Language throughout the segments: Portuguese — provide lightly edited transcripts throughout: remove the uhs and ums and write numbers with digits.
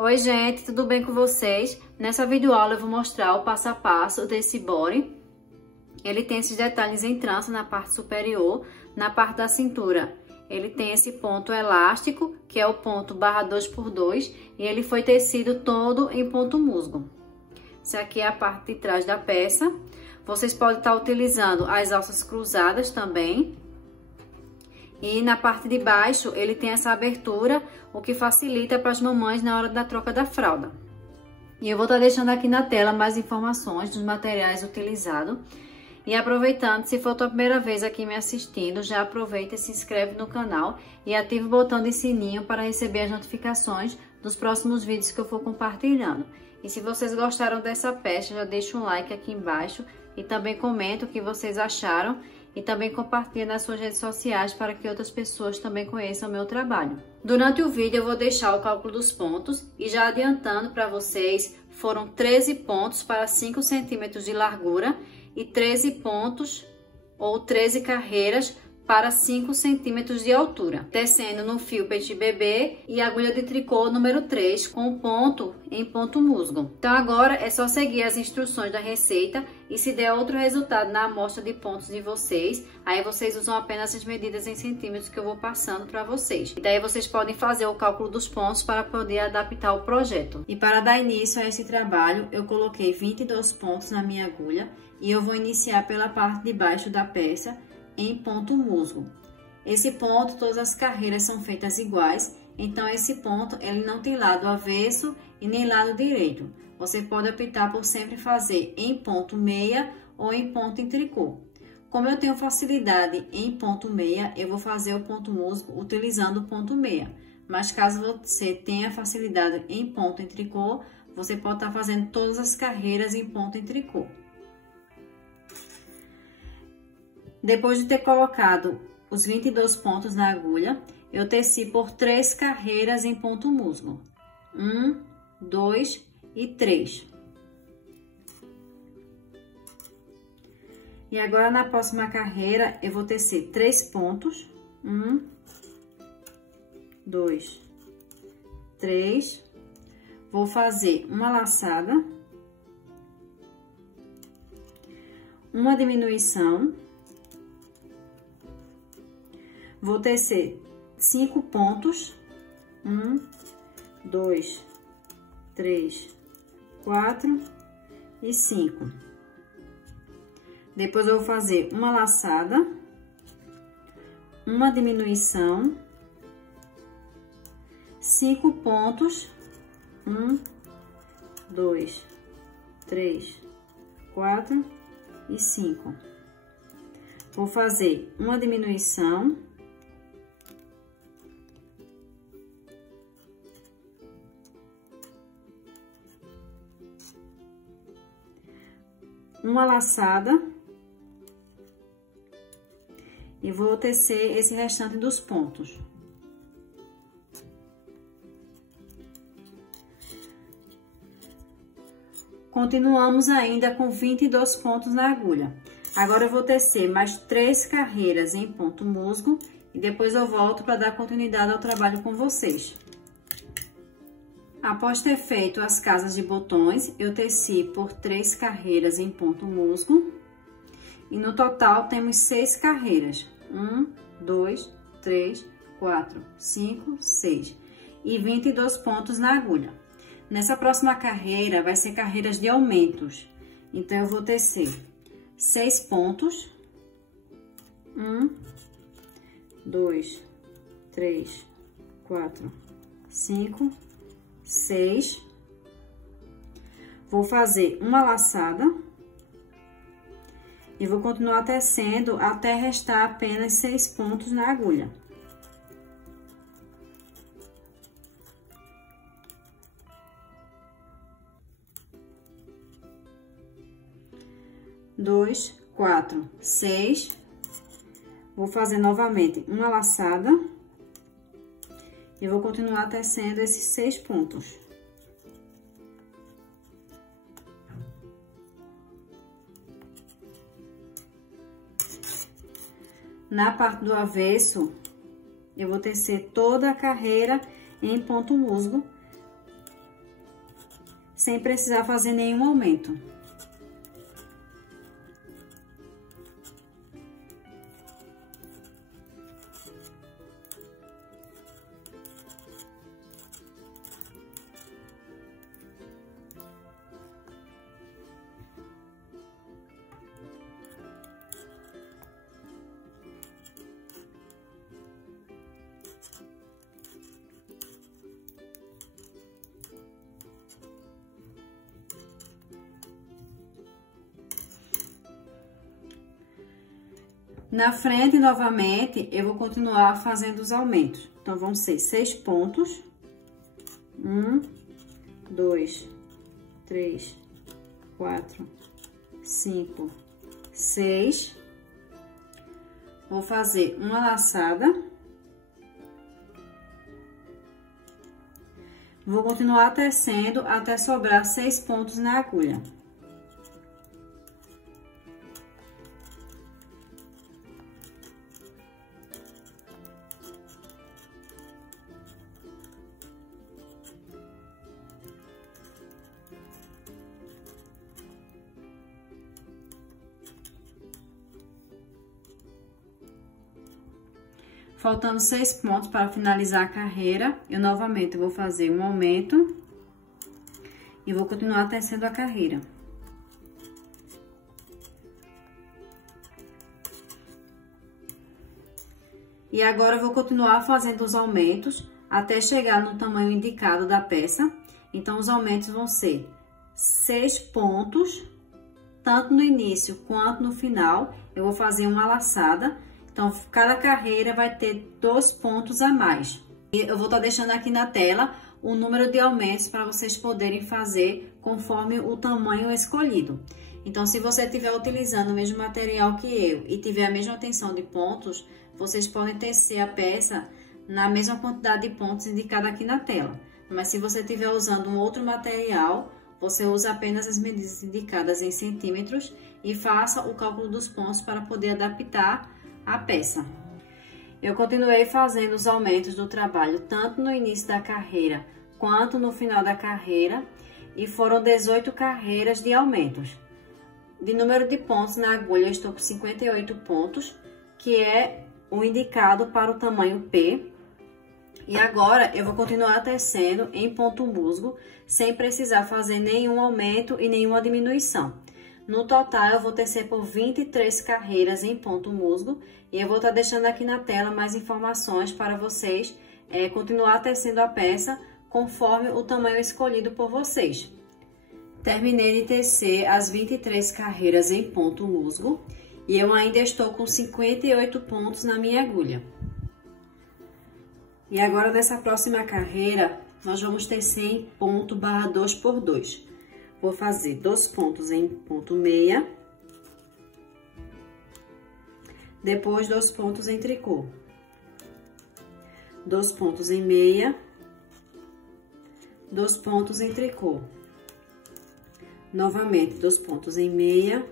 Oi gente, tudo bem com vocês? Nessa videoaula eu vou mostrar o passo a passo desse body. Ele tem esses detalhes em trança na parte superior, na parte da cintura. Ele tem esse ponto elástico, que é o ponto barra 2x2, e ele foi tecido todo em ponto musgo. Essa aqui é a parte de trás da peça. Vocês podem estar utilizando as alças cruzadas também. E na parte de baixo, ele tem essa abertura, o que facilita para as mamães na hora da troca da fralda. E eu vou estar deixando aqui na tela mais informações dos materiais utilizados. E aproveitando, se for a tua primeira vez aqui me assistindo, já aproveita e se inscreve no canal e ativa o botão de sininho para receber as notificações dos próximos vídeos que eu for compartilhando. E se vocês gostaram dessa peça, já deixa um like aqui embaixo e também comenta o que vocês acharam. E também compartilhe nas suas redes sociais para que outras pessoas também conheçam o meu trabalho. Durante o vídeo eu vou deixar o cálculo dos pontos e já adiantando para vocês, foram 13 pontos para 5 centímetros de largura e 13 pontos ou 13 carreiras para 5 centímetros de altura, tecendo no fio petit bebê e agulha de tricô número 3 com ponto em ponto musgo. Então agora é só seguir as instruções da receita e se der outro resultado na amostra de pontos de vocês, aí vocês usam apenas as medidas em centímetros que eu vou passando para vocês. E daí vocês podem fazer o cálculo dos pontos para poder adaptar o projeto. E para dar início a esse trabalho, eu coloquei 22 pontos na minha agulha e eu vou iniciar pela parte de baixo da peça em ponto musgo. Esse ponto, todas as carreiras são feitas iguais, então esse ponto ele não tem lado avesso e nem lado direito. Você pode optar por sempre fazer em ponto meia ou em ponto em tricô. Como eu tenho facilidade em ponto meia, eu vou fazer o ponto musgo utilizando o ponto meia. Mas caso você tenha facilidade em ponto em tricô, você pode estar fazendo todas as carreiras em ponto em tricô. Depois de ter colocado os 22 pontos na agulha, eu teci por 3 carreiras em ponto musgo. 1, 2 e 3. E agora, na próxima carreira, eu vou tecer 3 pontos. 1, 2, 3. Vou fazer uma laçada, uma diminuição. Vou tecer 5 pontos, 1, 2, 3, 4 e 5. Depois eu vou fazer uma laçada, uma diminuição, 5 pontos, 1, 2, 3, 4 e 5. Vou fazer uma diminuição, uma laçada e vou tecer esse restante dos pontos. Continuamos ainda com 22 pontos na agulha. Agora eu vou tecer mais 3 carreiras em ponto musgo e depois eu volto para dar continuidade ao trabalho com vocês. Após ter feito as casas de botões, eu teci por 3 carreiras em ponto musgo. E no total temos 6 carreiras. 1, 2, 3, 4, 5, 6. E 22 pontos na agulha. Nessa próxima carreira, vai ser carreiras de aumentos. Então, eu vou tecer 6 pontos. 1, 2, 3, 4, 5, 6. Vou fazer uma laçada e vou continuar tecendo até restar apenas 6 pontos na agulha. Dois, 4, 6. Vou fazer novamente uma laçada e vou continuar tecendo esses 6 pontos. Na parte do avesso, eu vou tecer toda a carreira em ponto musgo, sem precisar fazer nenhum aumento. Na frente, novamente, eu vou continuar fazendo os aumentos. Então, vão ser 6 pontos. 1, 2, 3, 4, 5, 6. Vou fazer uma laçada. Vou continuar tecendo até sobrar 6 pontos na agulha. Faltando 6 pontos para finalizar a carreira, eu novamente vou fazer um aumento e vou continuar tecendo a carreira. E agora, eu vou continuar fazendo os aumentos até chegar no tamanho indicado da peça. Então, os aumentos vão ser 6 pontos, tanto no início quanto no final. Eu vou fazer uma laçada. Então, cada carreira vai ter 2 pontos a mais. Eu vou estar deixando aqui na tela o número de aumentos para vocês poderem fazer conforme o tamanho escolhido. Então, se você estiver utilizando o mesmo material que eu e tiver a mesma tensão de pontos, vocês podem tecer a peça na mesma quantidade de pontos indicada aqui na tela. Mas se você estiver usando um outro material, você usa apenas as medidas indicadas em centímetros e faça o cálculo dos pontos para poder adaptar a peça. Eu continuei fazendo os aumentos do trabalho tanto no início da carreira quanto no final da carreira e foram 18 carreiras de aumentos. De número de pontos na agulha, eu estou com 58 pontos, que é o indicado para o tamanho P. E agora eu vou continuar tecendo em ponto musgo, sem precisar fazer nenhum aumento e nenhuma diminuição. No total, eu vou tecer por 23 carreiras em ponto musgo e eu vou estar deixando aqui na tela mais informações para vocês continuar tecendo a peça conforme o tamanho escolhido por vocês. Terminei de tecer as 23 carreiras em ponto musgo e eu ainda estou com 58 pontos na minha agulha. E agora, nessa próxima carreira, nós vamos tecer em ponto barra 2 por 2. Vou fazer 2 pontos em ponto meia, depois 2 pontos em tricô, 2 pontos em meia, 2 pontos em tricô, novamente 2 pontos em meia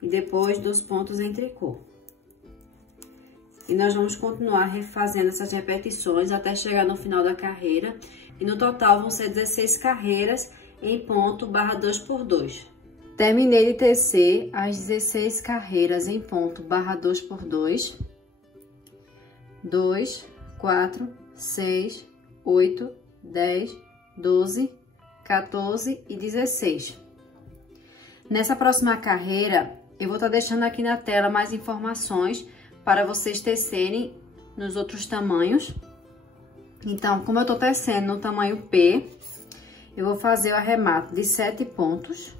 e depois 2 pontos em tricô. E nós vamos continuar refazendo essas repetições até chegar no final da carreira. E no total vão ser 16 carreiras em ponto barra 2 por 2. Terminei de tecer as 16 carreiras em ponto barra 2 por 2. 2, 4, 6, 8, 10, 12, 14 e 16. Nessa próxima carreira, eu vou estar deixando aqui na tela mais informações para vocês tecerem nos outros tamanhos. Então, como eu tô tecendo no tamanho P, eu vou fazer o arremate de 7 pontos.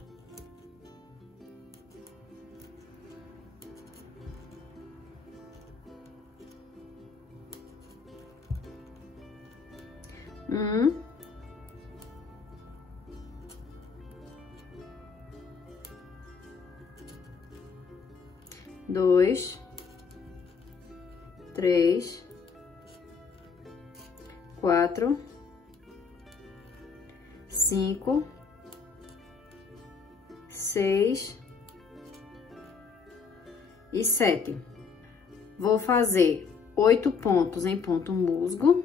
Dois, 3, 4, 5, 6 e 7. Vou fazer 8 pontos em ponto musgo,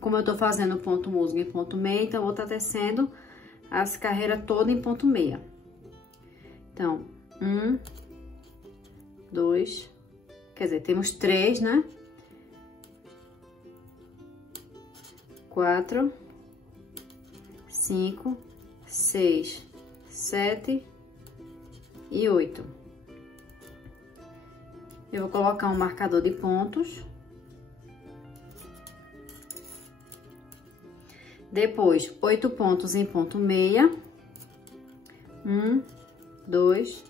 como eu tô fazendo ponto musgo em ponto meia, então eu vou estar tecendo as carreiras todas em ponto meia. Então, 1, 2, quer dizer, temos 3, né? 4, 5, 6, 7 e 8. Eu vou colocar um marcador de pontos. Depois, 8 pontos em ponto meia. 1, 2,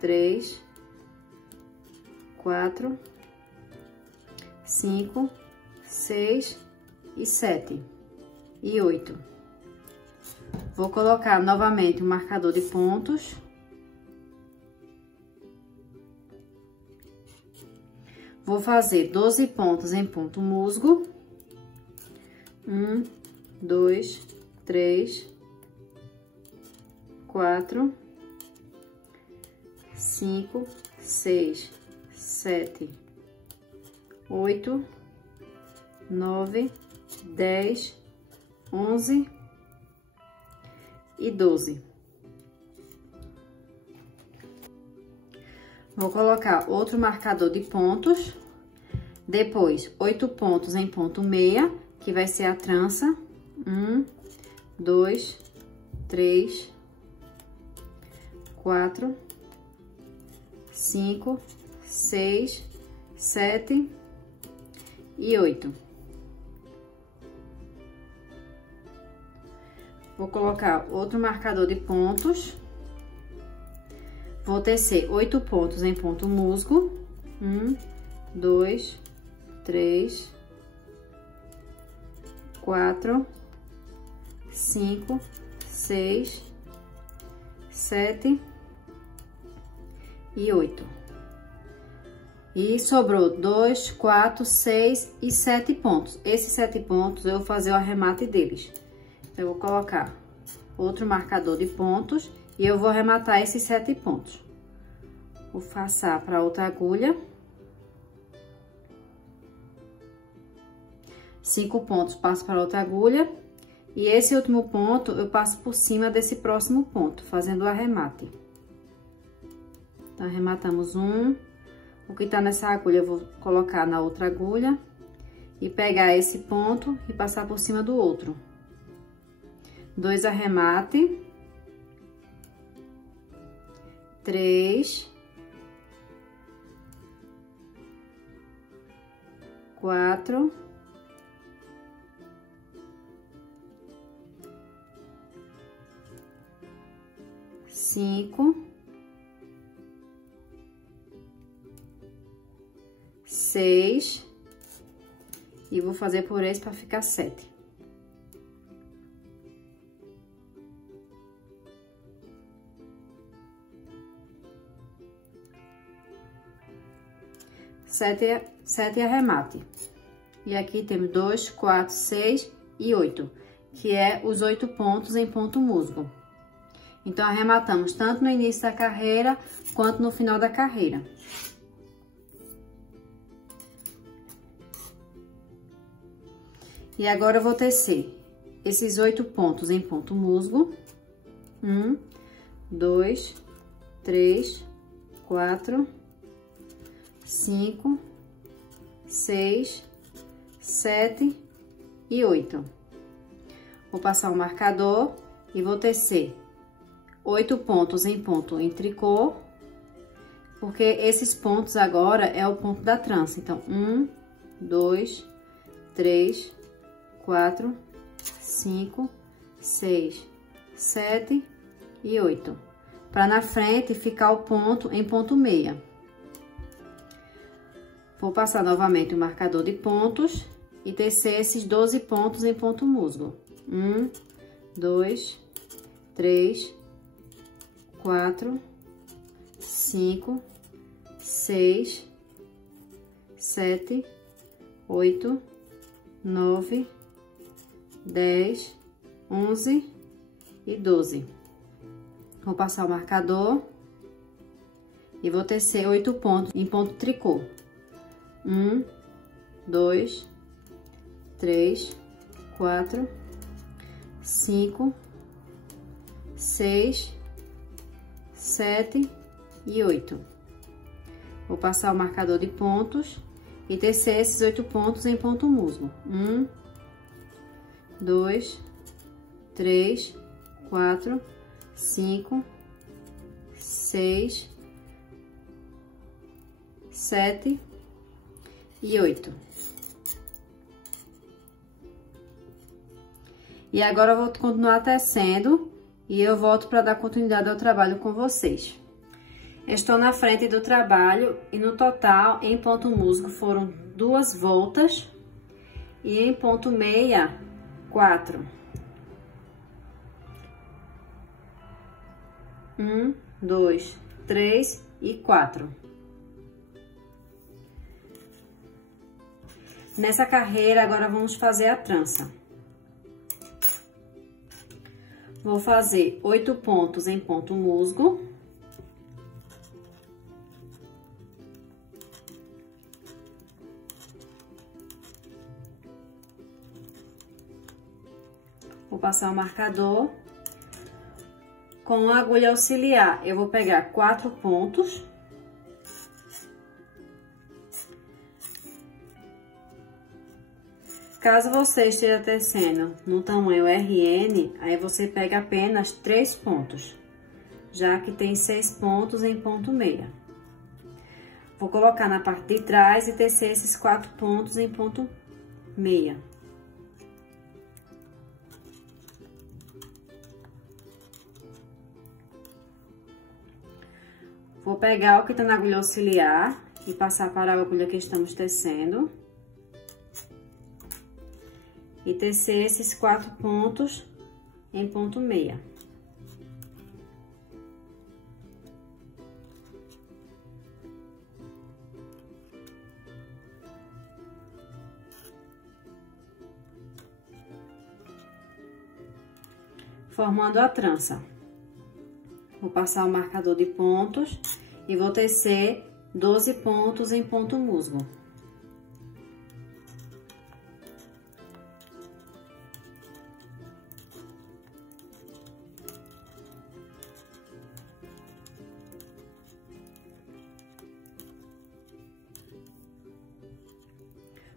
3, 4, 5, 6 e 7 e 8. Vou colocar novamente o marcador de pontos. Vou fazer 12 pontos em ponto musgo. 1, 2, 3, 4, 5, 6, 7, 8, 9, 10, 11 e 12. Vou colocar outro marcador de pontos, depois 8 pontos em ponto meia, que vai ser a trança. 1, 2, 3, 4, 5, 6, 7 e 8. Vou colocar outro marcador de pontos. Vou tecer 8 pontos em ponto musgo. 1, 2, 3, 4, 5, 6, 7 e 8. E sobrou 2, 4, 6 e 7 pontos. Esses 7 pontos eu vou fazer o arremate deles. Eu vou colocar outro marcador de pontos e eu vou arrematar esses 7 pontos. Vou passar para outra agulha. 5 pontos passo para outra agulha. E esse último ponto eu passo por cima desse próximo ponto, fazendo o arremate. Então, arrematamos um. O que tá nessa agulha eu vou colocar na outra agulha e pegar esse ponto e passar por cima do outro. 2 arremate. 3. 4. 5. 6. E vou fazer por esse para ficar 7. Sete arremate. E aqui temos 2, 4, 6 e 8, que é os 8 pontos em ponto musgo. Então, arrematamos tanto no início da carreira, quanto no final da carreira. E agora, eu vou tecer esses 8 pontos em ponto musgo. 1, 2, 3, 4, 5, 6, 7 e 8. Vou passar o marcador e vou tecer 8 pontos em ponto em tricô, porque esses pontos agora é o ponto da trança. Então, 1, 2, 3, 4, 5, 6, 7 e 8. Para na frente ficar o ponto em ponto meia. Vou passar novamente o marcador de pontos e tecer esses 12 pontos em ponto musgo. 1, 2, 3, 4, 5, 6, 7, 8, 9, 10, 11 e 12. Vou passar o marcador e vou tecer 8 pontos em ponto tricô. 1, 2, 3, 4, 5, 6, 7 e 8. Vou passar o marcador de pontos e tecer esses 8 pontos em ponto musgo. 1, 2, 3, 4, 5, 6, 7 e 8. E agora eu vou continuar tecendo e eu volto para dar continuidade ao trabalho com vocês. Estou na frente do trabalho e no total, em ponto musgo, foram 2 voltas e em ponto meia, 4. 1, 2, 3 e 4. Nessa carreira, agora vamos fazer a trança. Vou fazer 8 pontos em ponto musgo. Vou passar o marcador. Com a agulha auxiliar, eu vou pegar 4 pontos. Caso você esteja tecendo no tamanho RN, aí você pega apenas 3 pontos, já que tem 6 pontos em ponto meia. Vou colocar na parte de trás e tecer esses 4 pontos em ponto meia. Vou pegar o que tá na agulha auxiliar e passar para a agulha que estamos tecendo. E tecer esses 4 pontos em ponto meia. Formando a trança. Vou passar o marcador de pontos e vou tecer 12 pontos em ponto musgo.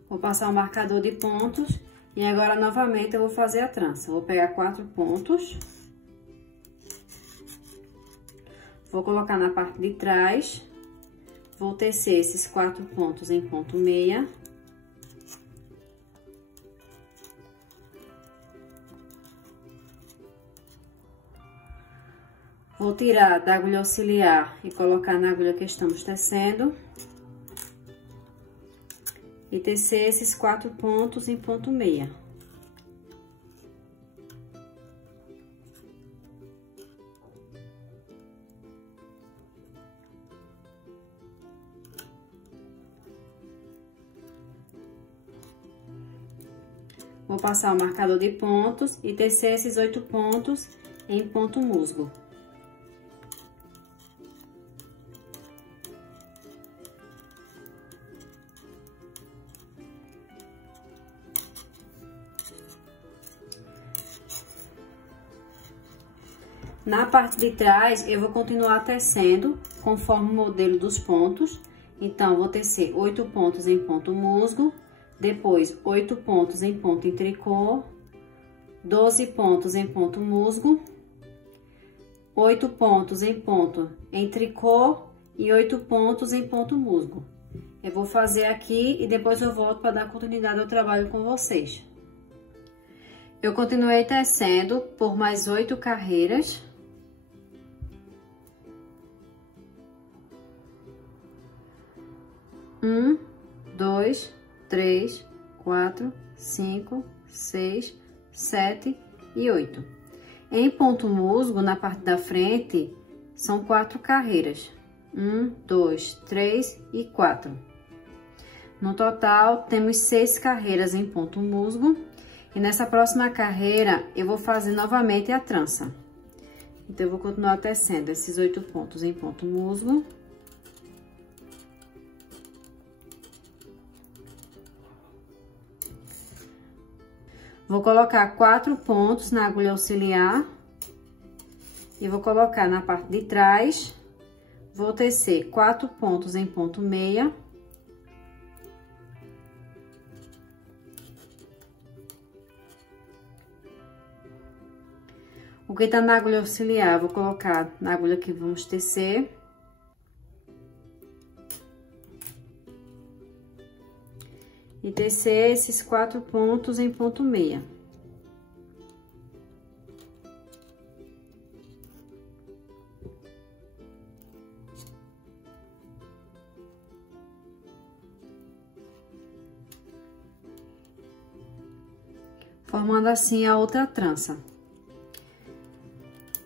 Vou passar o marcador de pontos e agora novamente eu vou fazer a trança. Vou pegar 4 pontos. Vou colocar na parte de trás. Vou tecer esses 4 pontos em ponto meia. Vou tirar da agulha auxiliar e colocar na agulha que estamos tecendo. E tecer esses 4 pontos em ponto meia. Vou passar o marcador de pontos e tecer esses 8 pontos em ponto musgo. Na parte de trás, eu vou continuar tecendo conforme o modelo dos pontos. Então, vou tecer 8 pontos em ponto musgo, depois 8 pontos em ponto em tricô, 12 pontos em ponto musgo, 8 pontos em ponto em tricô e 8 pontos em ponto musgo. Eu vou fazer aqui e depois eu volto para dar continuidade ao trabalho com vocês. Eu continuei tecendo por mais 8 carreiras. 1, 2, 3, 4, 5, 6, 7 e 8. Em ponto musgo, na parte da frente, são 4 carreiras. 1, 2, 3 e 4. No total, temos 6 carreiras em ponto musgo. E nessa próxima carreira, eu vou fazer novamente a trança. Então, eu vou continuar tecendo esses 8 pontos em ponto musgo. Vou colocar 4 pontos na agulha auxiliar e vou colocar na parte de trás. Vou tecer 4 pontos em ponto meia. O que tá na agulha auxiliar, vou colocar na agulha que vamos tecer. E tecer esses 4 pontos em ponto meia. Formando assim a outra trança.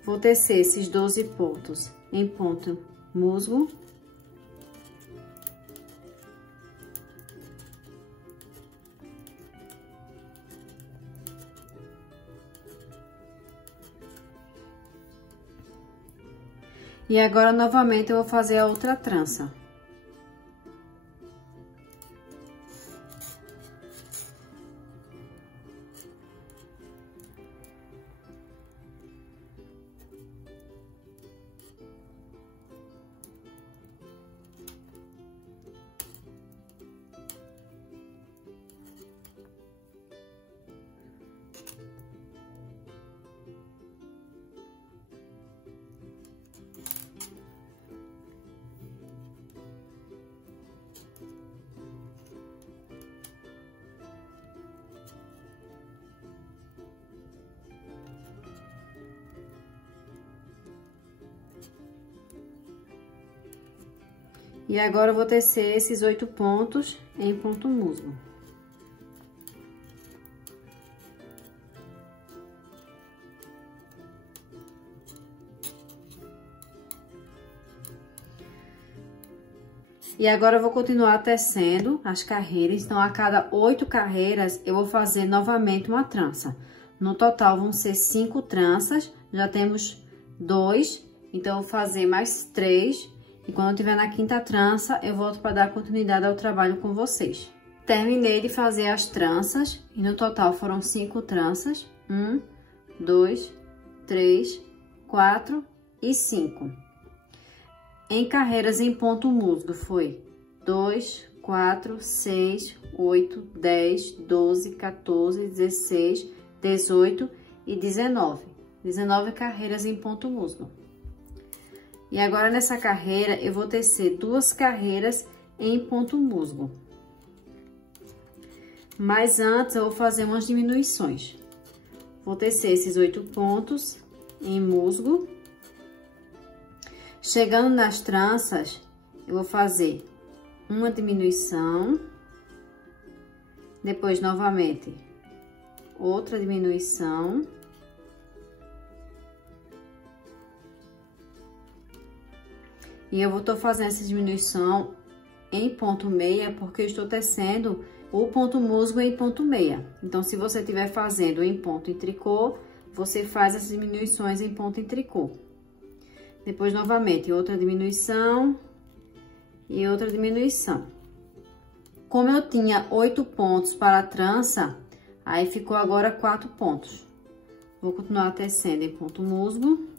Vou tecer esses 12 pontos em ponto musgo. E agora, novamente, eu vou fazer a outra trança. E agora, eu vou tecer esses 8 pontos em ponto musgo. E agora, eu vou continuar tecendo as carreiras. Então, a cada 8 carreiras, eu vou fazer novamente uma trança. No total, vão ser 5 tranças. Já temos 2, então, eu vou fazer mais 3. E quando eu estiver na 5ª trança, eu volto para dar continuidade ao trabalho com vocês. Terminei de fazer as tranças e no total foram 5 tranças. 1, 2, 3, 4 e 5. Em carreiras em ponto musgo foi 2, 4, 6, 8, 10, 12, 14, 16, 18 e 19. 19 carreiras em ponto musgo. E agora, nessa carreira, eu vou tecer 2 carreiras em ponto musgo. Mas antes, eu vou fazer umas diminuições. Vou tecer esses 8 pontos em musgo. Chegando nas tranças, eu vou fazer uma diminuição. Depois, novamente, outra diminuição. E eu tô fazendo essa diminuição em ponto meia, porque eu estou tecendo o ponto musgo em ponto meia. Então, se você estiver fazendo em ponto em tricô, você faz as diminuições em ponto em tricô. Depois, novamente, outra diminuição e outra diminuição. Como eu tinha 8 pontos para a trança, aí ficou agora 4 pontos. Vou continuar tecendo em ponto musgo.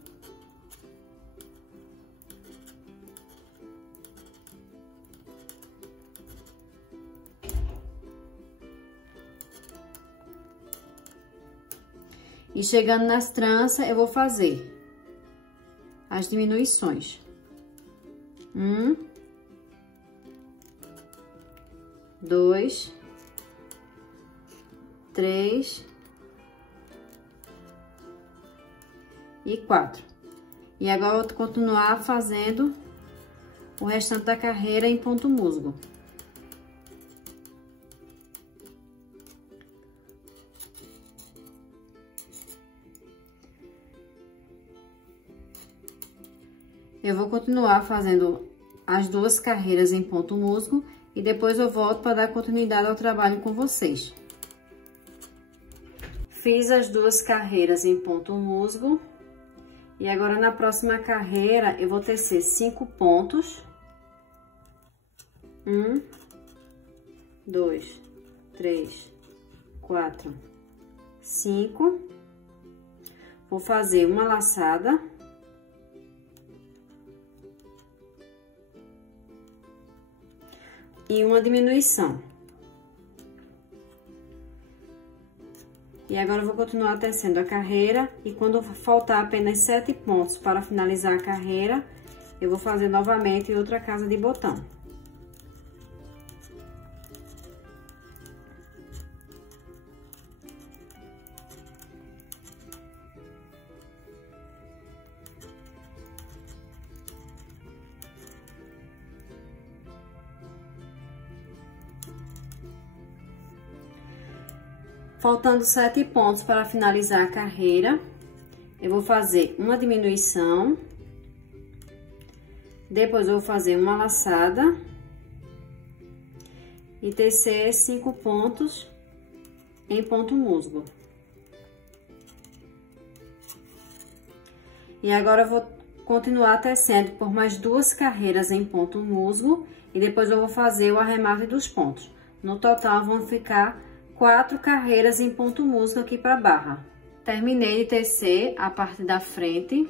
E chegando nas tranças, eu vou fazer as diminuições. 1, 2, 3 e 4. E agora, eu vou continuar fazendo o restante da carreira em ponto musgo. Eu vou continuar fazendo as 2 carreiras em ponto musgo e depois eu volto para dar continuidade ao trabalho com vocês. Fiz as 2 carreiras em ponto musgo e agora, na próxima carreira, eu vou tecer 5 pontos. 1, 2, 3, 4, 5. Vou fazer uma laçada. E uma diminuição. E agora eu vou continuar tecendo a carreira, e quando faltar apenas 7 pontos para finalizar a carreira, eu vou fazer novamente outra casa de botão. Faltando 7 pontos para finalizar a carreira, eu vou fazer uma diminuição, depois eu vou fazer uma laçada e tecer 5 pontos em ponto musgo. E agora eu vou continuar tecendo por mais 2 carreiras em ponto musgo e depois eu vou fazer o arremate dos pontos. No total vão ficar 4 carreiras em ponto musgo aqui para a barra. Terminei de tecer a parte da frente.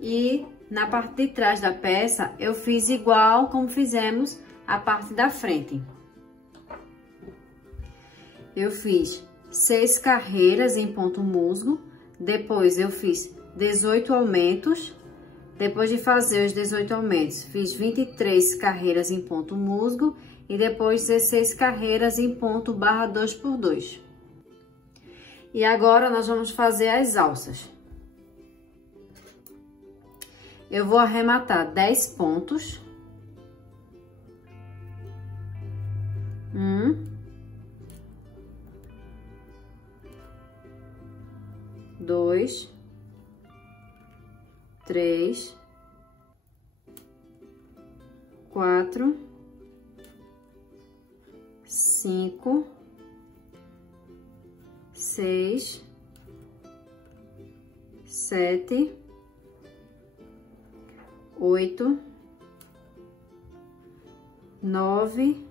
E na parte de trás da peça, eu fiz igual como fizemos a parte da frente. Eu fiz 6 carreiras em ponto musgo, depois eu fiz 18 aumentos. Depois de fazer os 18 aumentos, fiz 23 carreiras em ponto musgo e depois 16 carreiras em ponto barra 2×2. E agora nós vamos fazer as alças. Eu vou arrematar 10 pontos. 1, 2, 3, 4, 5, 6, 7, 8, 9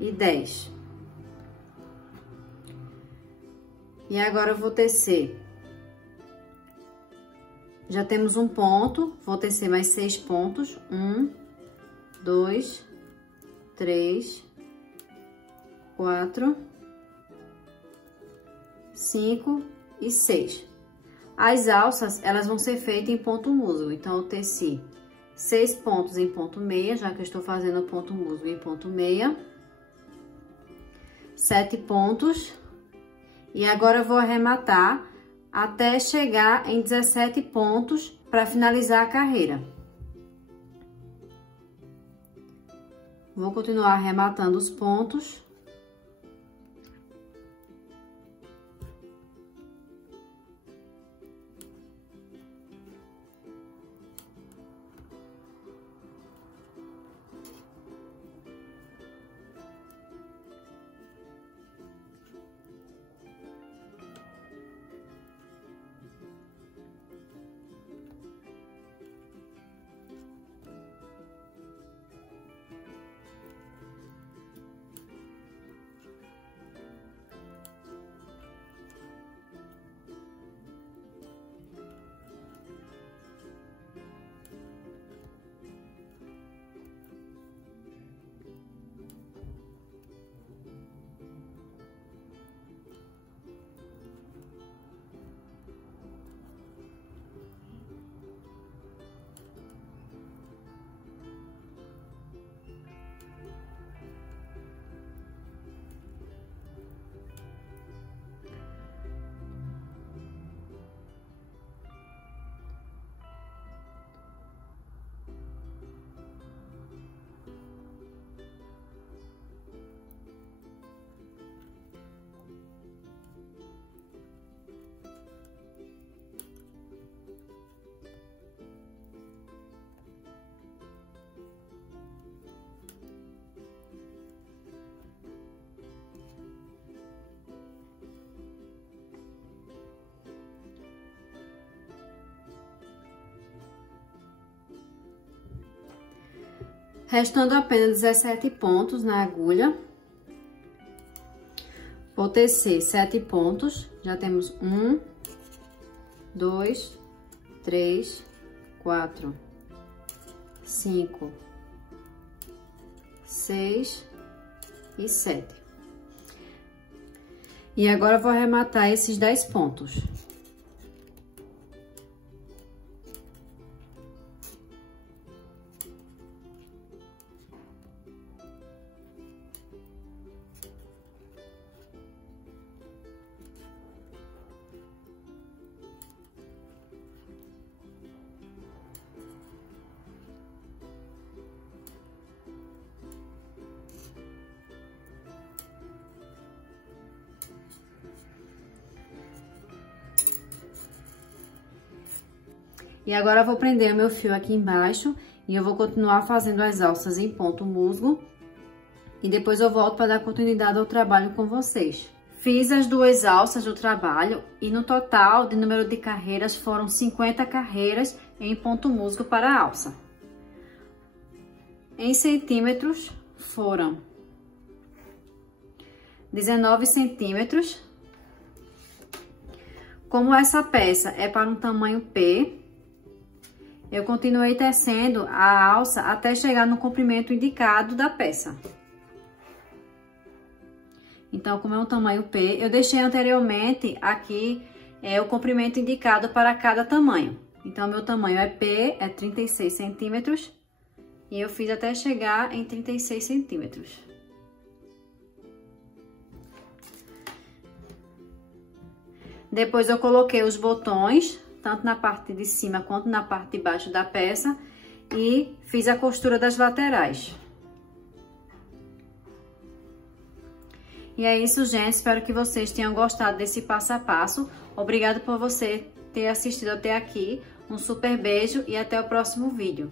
e 10. E agora eu vou tecer. Já temos um ponto, vou tecer mais 6 pontos. 1, 2, 3, 4, 5 e 6. As alças, elas vão ser feitas em ponto musgo, então eu teci 6 pontos em ponto meia, já que eu estou fazendo ponto musgo em ponto meia. 7 pontos. E agora eu vou arrematar até chegar em 17 pontos para finalizar a carreira. Vou continuar arrematando os pontos. Restando apenas 17 pontos na agulha. Vou tecer 7 pontos. Já temos 1, 2, 3, 4, 5, 6 e 7. E agora eu vou arrematar esses 10 pontos. E agora eu vou prender o meu fio aqui embaixo e eu vou continuar fazendo as alças em ponto musgo. E depois eu volto para dar continuidade ao trabalho com vocês. Fiz as 2 alças do trabalho e no total de número de carreiras foram 50 carreiras em ponto musgo para a alça. Em centímetros foram 19 centímetros. Como essa peça é para um tamanho P, eu continuei tecendo a alça até chegar no comprimento indicado da peça. Então, como é um tamanho P, eu deixei anteriormente aqui o comprimento indicado para cada tamanho. Então, meu tamanho é P, é 36 centímetros, e eu fiz até chegar em 36 centímetros. Depois, eu coloquei os botões, tanto na parte de cima quanto na parte de baixo da peça, e fiz a costura das laterais. E é isso, gente. Espero que vocês tenham gostado desse passo a passo. Obrigada por você ter assistido até aqui. Um super beijo e até o próximo vídeo.